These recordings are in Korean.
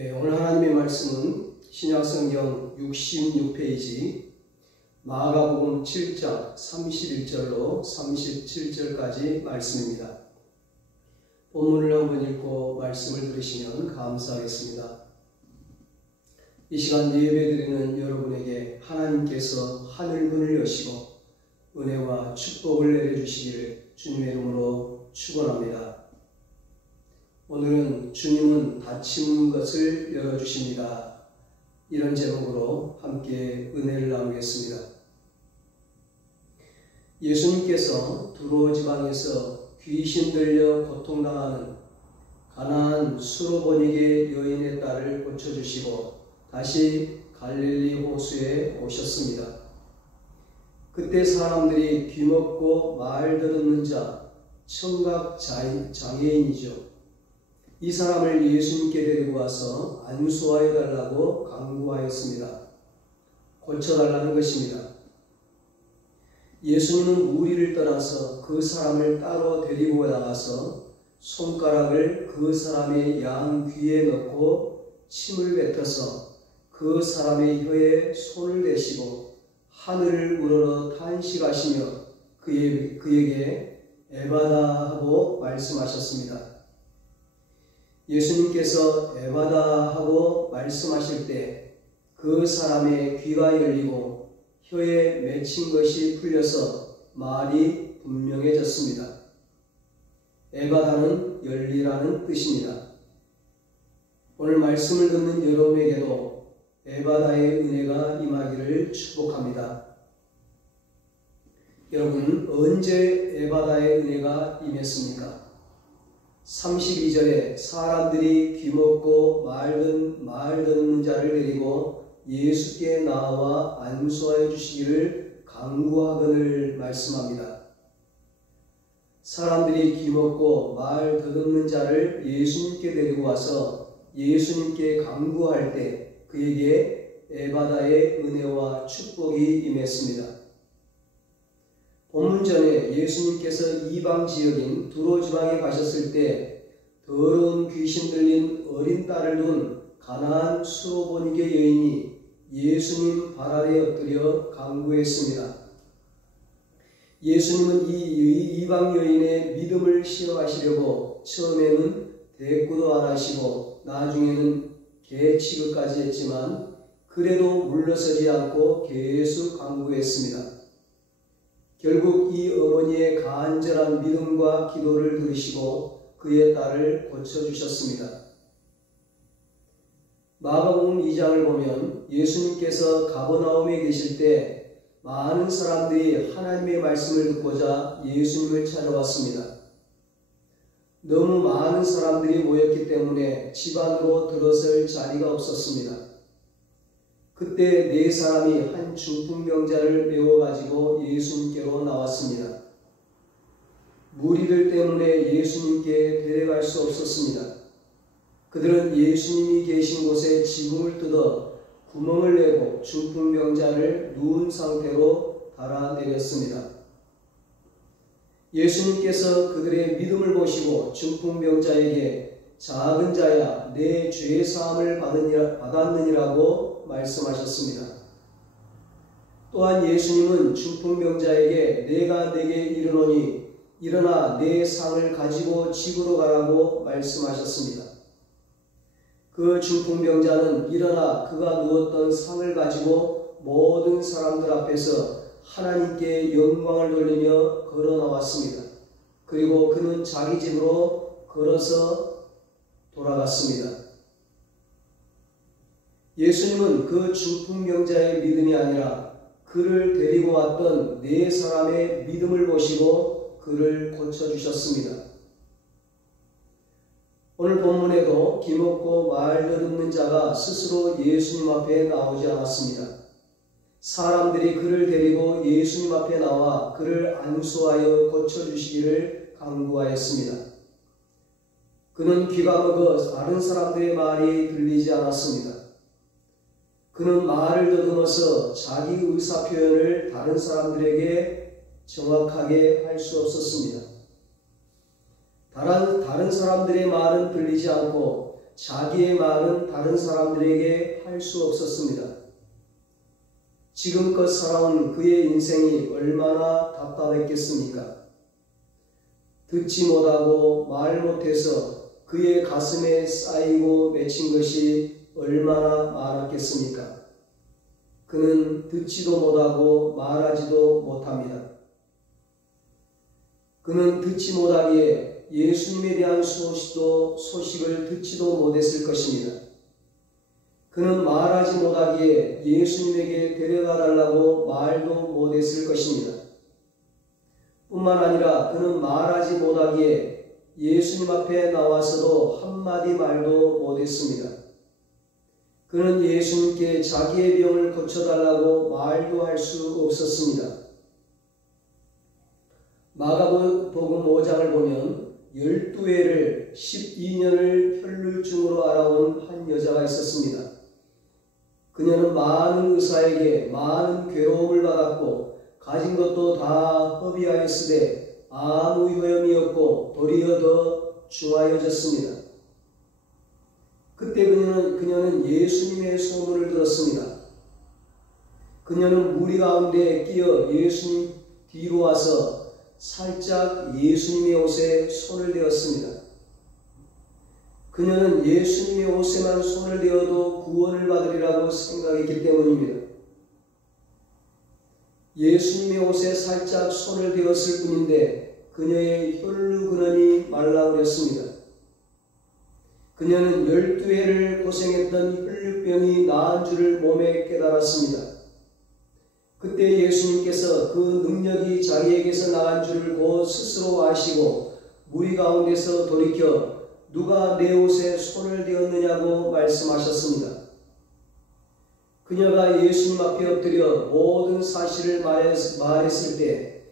오늘 하나님의 말씀은 신약성경 66페이지 마가복음 7장 31절로 37절까지 말씀입니다. 본문을 한번 읽고 말씀을 들으시면 감사하겠습니다. 이 시간 예배드리는 여러분에게 하나님께서 하늘문을 여시고 은혜와 축복을 내려주시기를 주님의 이름으로 축원합니다. 오늘은 주님은 닫힌 것을 열어주십니다. 이런 제목으로 함께 은혜를 나누겠습니다. 예수님께서 두로 지방에서 귀신 들려 고통당하는 가나안 수로보니게 여인의 딸을 고쳐주시고 다시 갈릴리 호수에 오셨습니다. 그때 사람들이 귀먹고 말 듣는 자, 청각 장애인이죠. 이 사람을 예수님께 데리고 와서 안수하여 달라고 강구하였습니다. 고쳐달라는 것입니다. 예수님은 무리를 떠나서 그 사람을 따로 데리고 나가서 손가락을 그 사람의 양 귀에 넣고 침을 뱉어서 그 사람의 혀에 손을 대시고 하늘을 우러러 탄식하시며 그에게 에바다 하고 말씀하셨습니다. 예수님께서 에바다 하고 말씀하실 때 그 사람의 귀가 열리고 혀에 맺힌 것이 풀려서 말이 분명해졌습니다. 에바다는 열리라는 뜻입니다. 오늘 말씀을 듣는 여러분에게도 에바다의 은혜가 임하기를 축복합니다. 여러분, 언제 에바다의 은혜가 임했습니까? 32절에 사람들이 귀먹고 말 듣는 자를 데리고 예수께 나와 안수하여 주시기를 강구하거늘 말씀합니다. 사람들이 귀먹고 말 듣는 자를 예수님께 데리고 와서 예수님께 강구할 때 그에게 에바다의 은혜와 축복이 임했습니다. 본문 전에 예수님께서 이방 지역인 두로 지방에 가셨을 때 더러운 귀신 들린 어린 딸을 둔 가나안 수로보니게 여인이 예수님 발 아래 엎드려 간구했습니다. 예수님은 이 이방 여인의 믿음을 시험하시려고 처음에는 대꾸도 안 하시고 나중에는 개 취급까지 했지만 그래도 물러서지 않고 계속 간구했습니다. 결국 이 어머니의 간절한 믿음과 기도를 들으시고 그의 딸을 고쳐주셨습니다. 마가복음 2장을 보면 예수님께서 가버나움에 계실 때 많은 사람들이 하나님의 말씀을 듣고자 예수님을 찾아왔습니다. 너무 많은 사람들이 모였기 때문에 집 안으로 들어설 자리가 없었습니다. 그때 네 사람이 한 중풍병자를 메워가지고 예수님께로 나왔습니다. 무리들 때문에 예수님께 데려갈 수 없었습니다. 그들은 예수님이 계신 곳에 지붕을 뜯어 구멍을 내고 중풍병자를 누운 상태로 달아내렸습니다. 예수님께서 그들의 믿음을 보시고 중풍병자에게 작은 자야 내 죄 사함을 받았느니라고 말씀하셨습니다. 또한 예수님은 중풍병자에게 내가 네게 이르노니 일어나 내 상을 가지고 집으로 가라고 말씀하셨습니다. 그 중풍병자는 일어나 그가 누웠던 상을 가지고 모든 사람들 앞에서 하나님께 영광을 돌리며 걸어 나왔습니다. 그리고 그는 자기 집으로 걸어서 돌아갔습니다. 예수님은 그 중풍병자의 믿음이 아니라 그를 데리고 왔던 네 사람의 믿음을 보시고 그를 고쳐주셨습니다. 오늘 본문에도 귀먹고 말 듣는 자가 스스로 예수님 앞에 나오지 않았습니다. 사람들이 그를 데리고 예수님 앞에 나와 그를 안수하여 고쳐주시기를 강구하였습니다. 그는 귀가 먹어 다른 사람들의 말이 들리지 않았습니다. 그는 말을 더듬어서 자기 의사표현을 다른 사람들에게 정확하게 할 수 없었습니다. 다른 사람들의 말은 들리지 않고 자기의 말은 다른 사람들에게 할 수 없었습니다. 지금껏 살아온 그의 인생이 얼마나 답답했겠습니까? 듣지 못하고 말 못해서 그의 가슴에 쌓이고 맺힌 것이 얼마나 많았겠습니까? 그는 듣지도 못하고 말하지도 못합니다. 그는 듣지 못하기에 예수님에 대한 소식을 듣지도 못했을 것입니다. 그는 말하지 못하기에 예수님에게 데려가 달라고 말도 못했을 것입니다. 뿐만 아니라 그는 말하지 못하기에 예수님 앞에 나와서도 한마디 말도 못했습니다. 그는 예수님께 자기의 병을 고쳐달라고 말도 할 수 없었습니다. 마가복음 5장을 보면 12회를 12년을 혈루증으로 알아온 한 여자가 있었습니다. 그녀는 많은 의사에게 많은 괴로움을 받았고 가진 것도 다 허비하였으되 아무 효험이 없고 도리어 더 중하여졌습니다. 그때 그녀는 예수님의 소문을 들었습니다. 그녀는 무리 가운데 끼어 예수님 뒤로 와서 살짝 예수님의 옷에 손을 대었습니다. 그녀는 예수님의 옷에만 손을 대어도 구원을 받으리라고 생각했기 때문입니다. 예수님의 옷에 살짝 손을 대었을 뿐인데 그녀의 혈루 근원이 말라버렸습니다. 그녀는 12회를 고생했던 혈루병이 나은 줄을 몸에 깨달았습니다. 그때 예수님께서 그 능력이 자기에게서 나간 줄을 곧 스스로 아시고 무리 가운데서 돌이켜 누가 내 옷에 손을 대었느냐고 말씀하셨습니다. 그녀가 예수님 앞에 엎드려 모든 사실을 말했을 때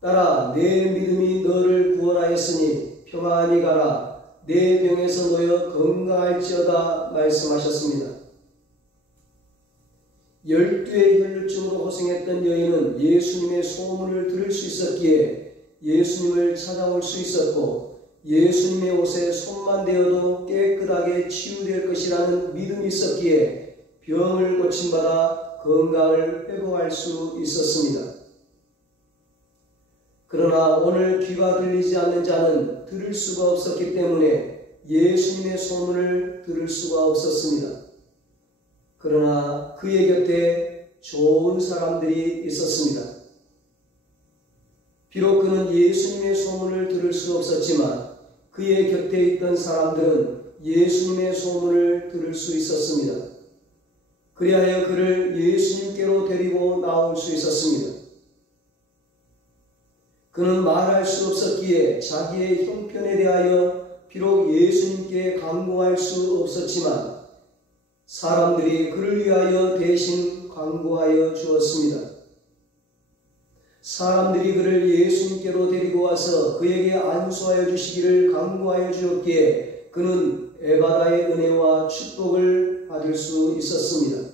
딸아 내 믿음이 너를 구원하였으니 평안히 가라 내 병에서 놓여 건강할지어다 말씀하셨습니다. 12의 혈루증으로 고생했던 여인은 예수님의 소문을 들을 수 있었기에 예수님을 찾아올 수 있었고 예수님의 옷에 손만 대어도 깨끗하게 치유될 것이라는 믿음이 있었기에 병을 고침받아 건강을 회복할 수 있었습니다. 그러나 오늘 귀가 들리지 않는 자는 들을 수가 없었기 때문에 예수님의 소문을 들을 수가 없었습니다. 그러나 그의 곁에 좋은 사람들이 있었습니다. 비록 그는 예수님의 소문을 들을 수 없었지만 그의 곁에 있던 사람들은 예수님의 소문을 들을 수 있었습니다. 그리하여 그를 예수님께로 데리고 나올 수 있었습니다. 그는 말할 수 없었기에 자기의 형편에 대하여 비록 예수님께 강구할 수 없었지만 사람들이 그를 위하여 대신 강구하여 주었습니다. 사람들이 그를 예수님께로 데리고 와서 그에게 안수하여 주시기를 강구하여 주었기에 그는 에바다의 은혜와 축복을 받을 수 있었습니다.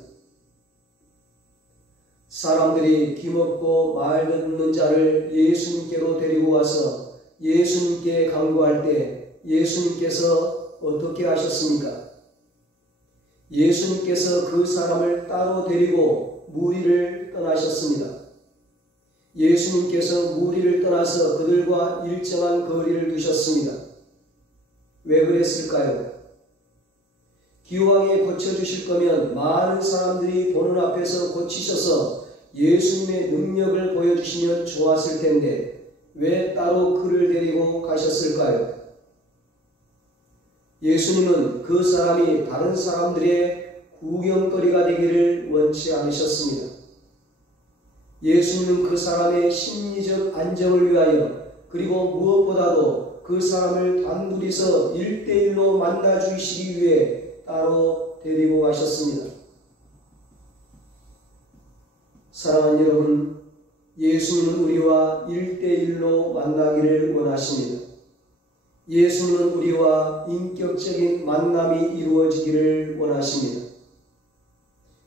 사람들이 귀먹고 말 듣는 자를 예수님께로 데리고 와서 예수님께 강구할 때 예수님께서 어떻게 하셨습니까? 예수님께서 그 사람을 따로 데리고 무리를 떠나셨습니다. 예수님께서 무리를 떠나서 그들과 일정한 거리를 두셨습니다. 왜 그랬을까요? 기왕에 고쳐주실 거면 많은 사람들이 보는 앞에서 고치셔서 예수님의 능력을 보여주시면 좋았을 텐데 왜 따로 그를 데리고 가셨을까요? 예수님은 그 사람이 다른 사람들의 구경거리가 되기를 원치 않으셨습니다. 예수님은 그 사람의 심리적 안정을 위하여 그리고 무엇보다도 그 사람을 단둘이서 1대1로 만나 주시기 위해 따로 데리고 가셨습니다. 사랑하는 여러분, 예수님은 우리와 1대1로 만나기를 원하십니다. 예수님은 우리와 인격적인 만남이 이루어지기를 원하십니다.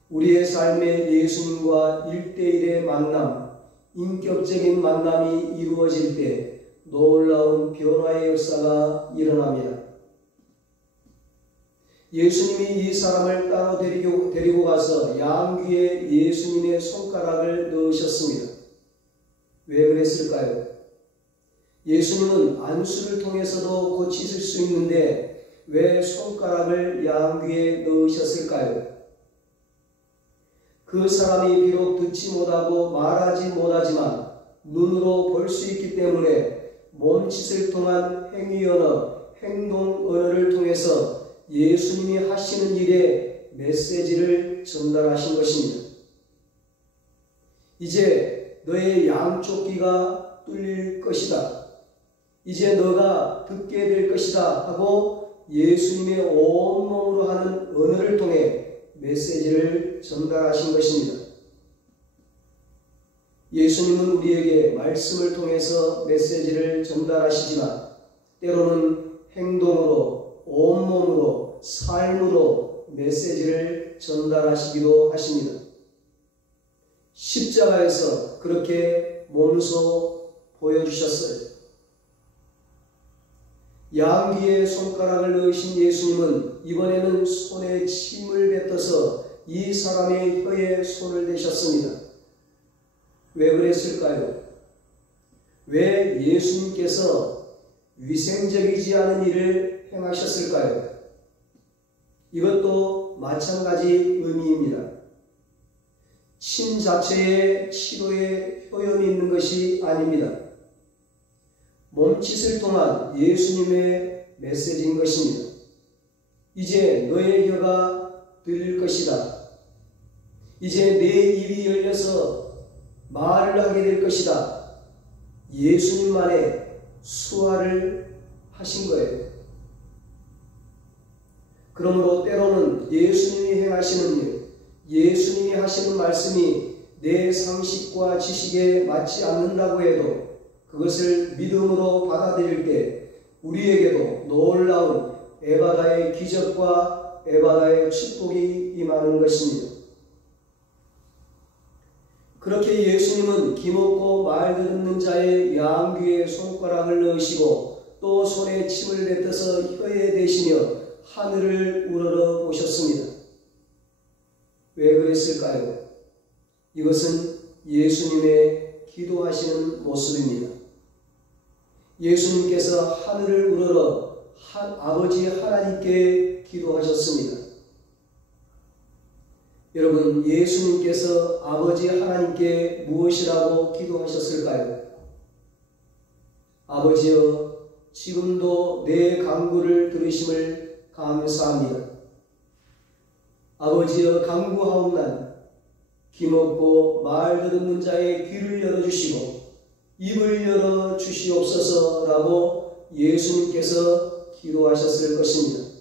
우리의 삶에 예수님과 1대1의 만남, 인격적인 만남이 이루어질 때 놀라운 변화의 역사가 일어납니다. 예수님이 이 사람을 따로 데리고 가서 양귀에 예수님의 손가락을 넣으셨습니다. 왜 그랬을까요? 예수님은 안수를 통해서도 고치실 수 있는데 왜 손가락을 양귀에 넣으셨을까요? 그 사람이 비록 듣지 못하고 말하지 못하지만 눈으로 볼 수 있기 때문에 몸짓을 통한 행위 언어, 행동 언어를 통해서 예수님이 하시는 일에 메시지를 전달하신 것입니다. 이제 너의 양쪽 귀가 뚫릴 것이다. 이제 너가 듣게 될 것이다 하고 예수님의 온몸으로 하는 언어를 통해 메시지를 전달하신 것입니다. 예수님은 우리에게 말씀을 통해서 메시지를 전달하시지만 때로는 행동으로, 온몸으로, 삶으로 메시지를 전달하시기도 하십니다. 십자가에서 그렇게 몸소 보여주셨어요. 양귀에 손가락을 넣으신 예수님은 이번에는 손에 침을 뱉어서 이 사람의 혀에 손을 대셨습니다. 왜 그랬을까요? 왜 예수님께서 위생적이지 않은 일을 행하셨을까요? 이것도 마찬가지 의미입니다. 침 자체에 치료에 효용이 있는 것이 아닙니다. 몸짓을 통한 예수님의 메시지인 것입니다. 이제 너의 혀가 들릴 것이다. 이제 내 입이 열려서 말을 하게 될 것이다. 예수님만의 수화를 하신 거예요. 그러므로 때로는 예수님이 행하시는 일, 예수님이 하시는 말씀이 내 상식과 지식에 맞지 않는다고 해도 그것을 믿음으로 받아들일 때 우리에게도 놀라운 에바다의 기적과 에바다의 축복이 임하는 것입니다. 그렇게 예수님은 기먹고 말 듣는 자의 양귀에 손가락을 넣으시고 또 손에 침을 뱉어서 혀에 대시며 하늘을 우러러 보셨습니다. 왜 그랬을까요? 이것은 예수님의 기도하시는 모습입니다. 예수님께서 하늘을 우러러 아버지 하나님께 기도하셨습니다. 여러분, 예수님께서 아버지 하나님께 무엇이라고 기도하셨을까요? 아버지여, 지금도 내 간구를 들으심을 감사합니다. 아버지여, 간구하옵나니 기먹고 말 듣는 자의 귀를 열어주시고 입을 열어 주시옵소서라고 예수님께서 기도하셨을 것입니다.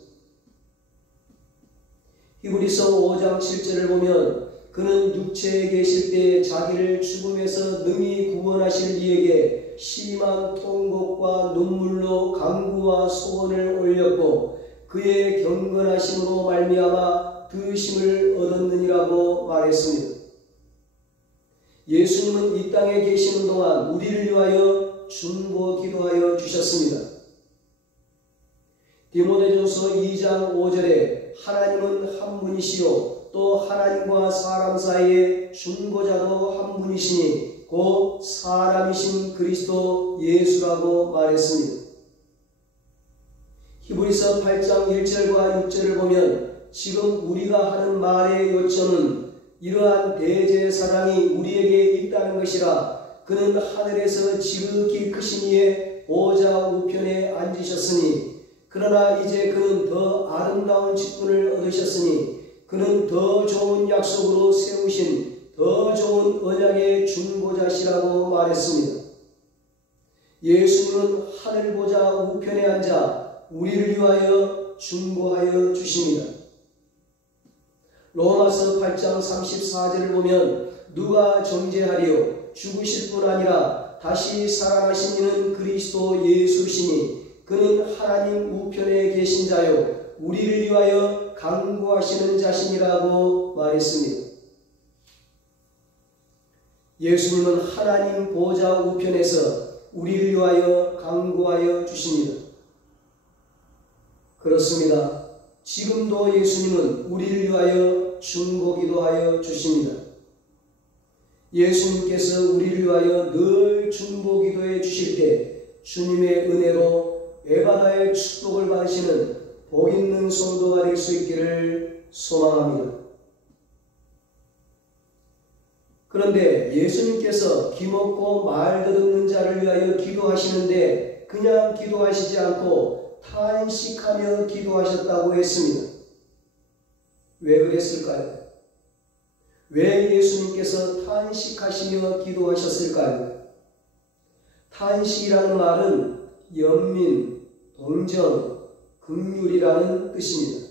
히브리서 5장 7절을 보면 그는 육체에 계실 때 자기를 죽음에서 능히 구원하실 이에게 심한 통곡과 눈물로 간구와 소원을 올렸고 그의 경건하심으로 말미암아 드심을 얻었느니라고 말했습니다. 예수님은 이 땅에 계시는 동안 우리를 위하여 중보 기도하여 주셨습니다. 디모데전서 2장 5절에 하나님은 한 분이시요 또 하나님과 사람 사이에 중보자도 한 분이시니 곧 사람이신 그리스도 예수라고 말했습니다. 히브리서 8장 1절과 6절을 보면 지금 우리가 하는 말의 요점은 이러한 대제사장이 우리에게 있다는 것이라. 그는 하늘에서 지극히 크신 이의 보좌 우편에 앉으셨으니 그러나 이제 그는 더 아름다운 직분을 얻으셨으니 그는 더 좋은 약속으로 세우신 더 좋은 언약의 중보자시라고 말했습니다. 예수님은 하늘 보좌 우편에 앉아 우리를 위하여 중보하여 주십니다. 로마서 8장 34절을 보면 누가 정죄하리요 죽으실 뿐 아니라 다시 살아나신 이는 그리스도 예수시니 그는 하나님 우편에 계신 자요 우리를 위하여 간구하시는 자신이라고 말했습니다. 예수님은 하나님 보좌 우편에서 우리를 위하여 간구하여 주십니다. 그렇습니다. 지금도 예수님은 우리를 위하여 중보기도하여 주십니다. 예수님께서 우리를 위하여 늘 중보기도해 주실 때 주님의 은혜로 에바다의 축복을 받으시는 복 있는 성도가 될 수 있기를 소망합니다. 그런데 예수님께서 기먹고 말 더듬는 자를 위하여 기도하시는데 그냥 기도하시지 않고 탄식하며 기도하셨다고 했습니다. 왜 그랬을까요? 왜 예수님께서 탄식하시며 기도하셨을까요? 탄식이라는 말은 연민, 동정, 긍휼이라는 뜻입니다.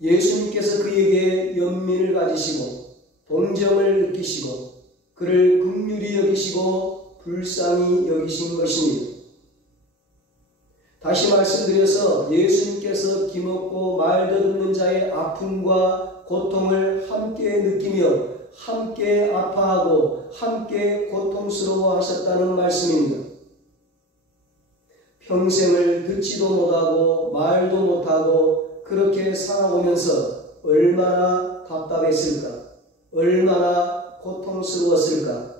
예수님께서 그에게 연민을 가지시고 동정을 느끼시고 그를 긍휼히 여기시고 불쌍히 여기신 것입니다. 다시 말씀드려서 예수님께서 기먹고 말 더듬는 자의 아픔과 고통을 함께 느끼며 함께 아파하고 함께 고통스러워 하셨다는 말씀입니다. 평생을 듣지도 못하고 말도 못하고 그렇게 살아오면서 얼마나 답답했을까? 얼마나 고통스러웠을까?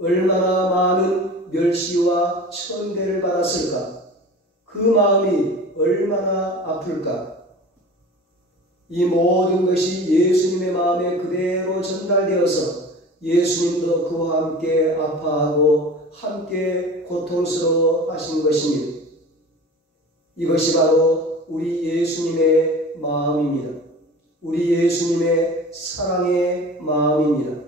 얼마나 많은 멸시와 천대를 받았을까? 그 마음이 얼마나 아플까? 이 모든 것이 예수님의 마음에 그대로 전달되어서 예수님도 그와 함께 아파하고 함께 고통스러워 하신 것입니다. 이것이 바로 우리 예수님의 마음입니다. 우리 예수님의 사랑의 마음입니다.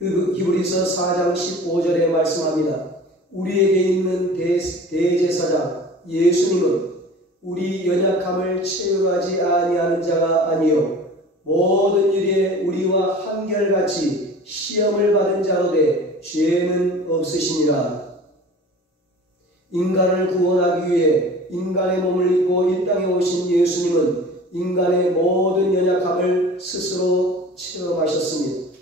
히브리서 4장 15절에 말씀합니다. 우리에게 있는 대제사장 예수님은 우리 연약함을 체휼하지 아니하는 자가 아니요 모든 일에 우리와 한결같이 시험을 받은 자로되 죄는 없으시니라. 인간을 구원하기 위해 인간의 몸을 입고 이 땅에 오신 예수님은 인간의 모든 연약함을 스스로 체험하셨습니다.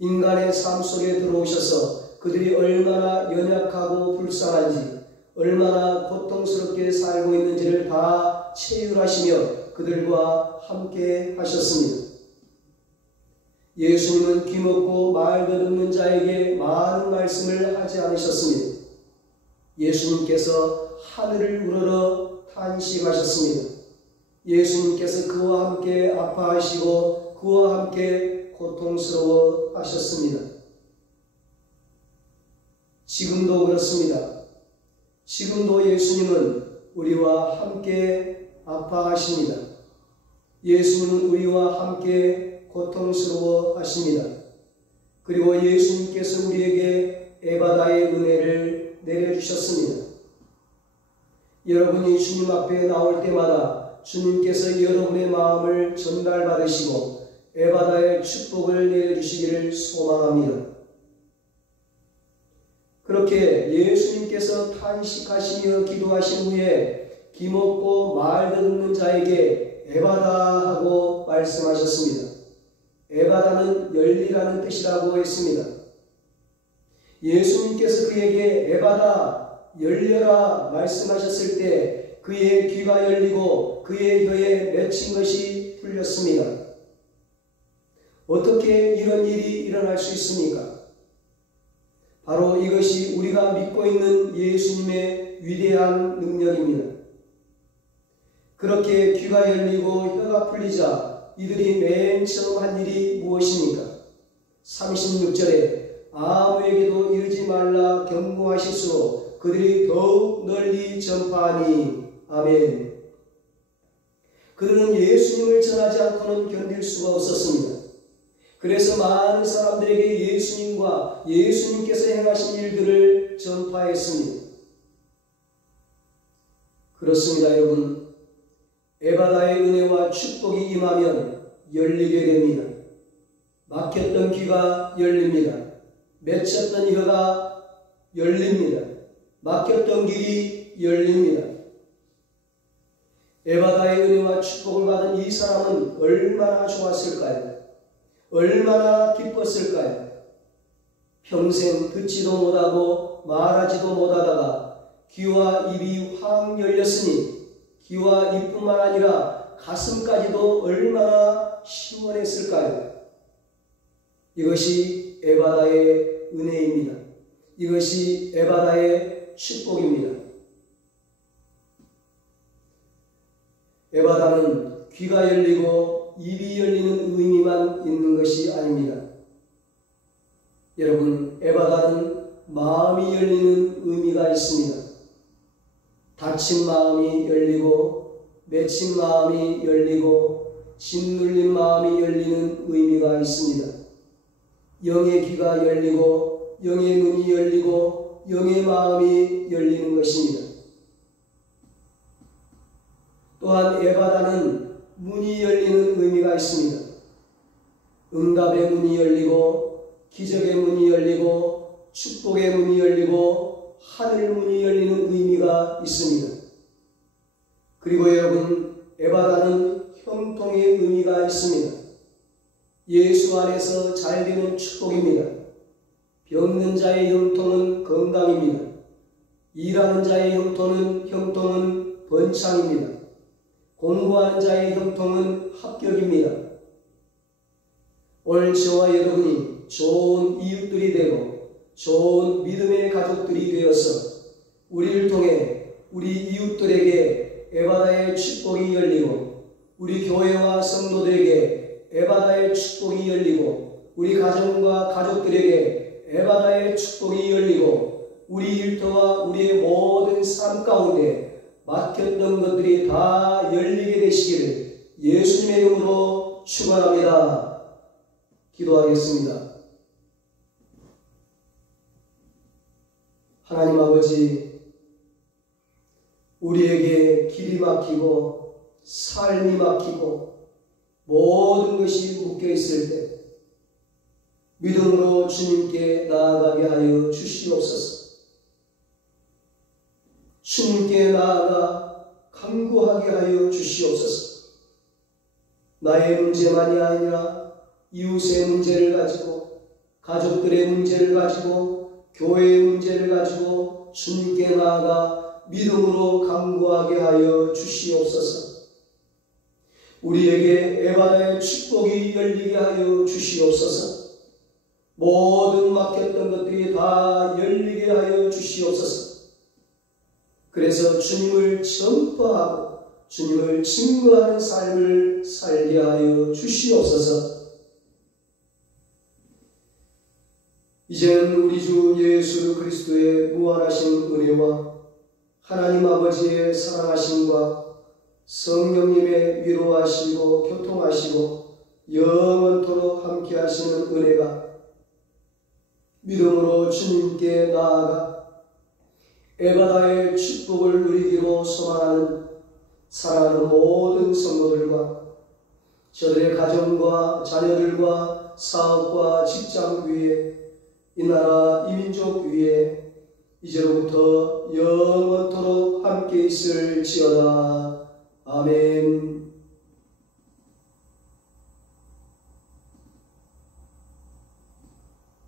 인간의 삶 속에 들어오셔서 그들이 얼마나 연약하고 불쌍한지 얼마나 고통스럽게 살고 있는지를 다 체휼하시며 그들과 함께 하셨습니다. 예수님은 귀먹고 말 더듬는 자에게 많은 말씀을 하지 않으셨습니다. 예수님께서 하늘을 우러러 탄식하셨습니다. 예수님께서 그와 함께 아파하시고 그와 함께 고통스러워 하셨습니다. 지금도 그렇습니다. 지금도 예수님은 우리와 함께 아파하십니다. 예수님은 우리와 함께 고통스러워 하십니다. 그리고 예수님께서 우리에게 에바다의 은혜를 내려주셨습니다. 여러분이 주님 앞에 나올 때마다 주님께서 여러분의 마음을 전달받으시고 에바다의 축복을 내려주시기를 소망합니다. 그렇게 예수님께서 탄식하시며 기도하신 후에 기먹고 말 더듬는 자에게 에바다 하고 말씀하셨습니다. 에바다는 열리라는 뜻이라고 했습니다. 예수님께서 그에게 에바다 열려라 말씀하셨을 때 그의 귀가 열리고 그의 혀에 맺힌 것이 풀렸습니다. 어떻게 이런 일이 일어날 수 있습니까? 바로 이것이 우리가 믿고 있는 예수님의 위대한 능력입니다. 그렇게 귀가 열리고 혀가 풀리자 이들이 맨 처음 한 일이 무엇입니까? 36절에 아무에게도 이르지 말라 경고하실수록 그들이 더욱 널리 전파하니 아멘. 그들은 예수님을 전하지 않고는 견딜 수가 없었습니다. 그래서 많은 사람들에게 예수님과 예수님께서 행하신 일들을 전파했습니다. 그렇습니다, 여러분. 에바다의 은혜와 축복이 임하면 열리게 됩니다. 막혔던 귀가 열립니다. 맺혔던 혀가 열립니다. 막혔던 길이 열립니다. 에바다의 은혜와 축복을 받은 이 사람은 얼마나 좋았을까요? 얼마나 기뻤을까요? 평생 듣지도 못하고 말하지도 못하다가 귀와 입이 확 열렸으니 귀와 입뿐만 아니라 가슴까지도 얼마나 시원했을까요? 이것이 에바다의 은혜입니다. 이것이 에바다의 축복입니다. 에바다는 귀가 열리고 입이 열리는 의미만 있는 것이 아닙니다. 여러분, 에바다는 마음이 열리는 의미가 있습니다. 닫힌 마음이 열리고 맺힌 마음이 열리고 짓눌린 마음이 열리는 의미가 있습니다. 영의 귀가 열리고 영의 눈이 열리고 영의 마음이 열리는 것입니다. 또한 에바다는 문이 열리는 의미가 있습니다. 응답의 문이 열리고 기적의 문이 열리고 축복의 문이 열리고 하늘 문이 열리는 의미가 있습니다. 그리고 여러분, 에바다는 형통의 의미가 있습니다. 예수 안에서 잘 되는 축복입니다. 병든 자의 형통은 건강입니다. 일하는 자의 형통은 번창입니다. 공부하는 자의 형통은 합격입니다. 오늘 저와 여러분이 좋은 이웃들이 되고 좋은 믿음의 가족들이 되어서 우리를 통해 우리 이웃들에게 에바다의 축복이 열리고 우리 교회와 성도들에게 에바다의 축복이 열리고 우리 가정과 가족들에게 에바다의 축복이 열리고 우리 일터와 우리의 모든 삶 가운데 막혔던 것들이 다 열리게 되시기를 예수님의 이름으로 축원합니다. 기도하겠습니다. 하나님 아버지, 우리에게 길이 막히고 삶이 막히고 모든 것이 묶여 있을 때 믿음으로 주님께 나아가게 하여 주시옵소서. 주님께 나아가 간구하게 하여 주시옵소서. 나의 문제만이 아니라 이웃의 문제를 가지고 가족들의 문제를 가지고 교회의 문제를 가지고 주님께 나아가 믿음으로 간구하게 하여 주시옵소서. 우리에게 에바다의 축복이 열리게 하여 주시옵소서. 모든 막혔던 것들이 다 열리게 하여 주시옵소서. 그래서 주님을 전파하고 주님을 증거하는 삶을 살게 하여 주시옵소서. 이제는 우리 주 예수 그리스도의 무한하신 은혜와 하나님 아버지의 사랑하심과 성령님의 위로하시고 교통하시고 영원토록 함께 하시는 은혜가 믿음으로 주님께 나아가 에바다의 축복을 누리기로 소망하는 사랑하는 모든 성도들과 저들의 가정과 자녀들과 사업과 직장 위에 이 나라 이 민족 위에 이제로부터 영원토록 함께 있을지어다. 아멘.